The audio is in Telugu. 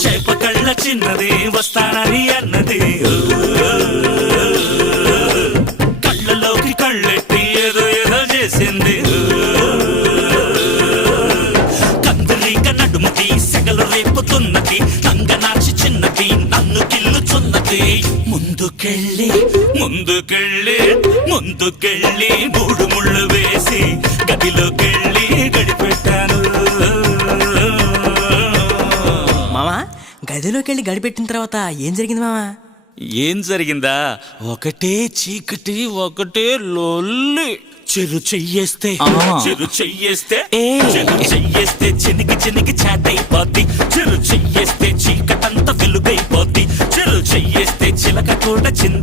చేప కళ్ళ చిన్నది వస్తానని అన్నది కళ్ళలోకి కళ్ళెట్టి ఏదో ఏదో చేసింది కందిరీక నడుముకి సెగలు రేపుతున్నది నంగనాచి చిన్నది నన్ను గిల్లుచున్నది ముందుకెళ్ళి ముందుకెళ్ళి ముందుకెళ్ళి మూడు ముళ్ళు వేసి గదిలోకెళ్ళి గడిపెట్టాను. మామా గదిలోకి వెళ్ళి గడిపెట్టిన తర్వాత ఏం జరిగింది మామా? ఏం జరిగిందా? ఒకటే చీకటి ఒకటే లొల్లి. చెరు చెయ్యేస్తే చెరు చెయ్యేస్తే చెరు చెయ్యేస్తే చినికి చినికి చాటైపోద్ది. చెరు చెయ్యేస్తే చీకటంతా వెలుగైపోద్ది. చెరు చెయ్యేస్తే చిలక కూడా చింద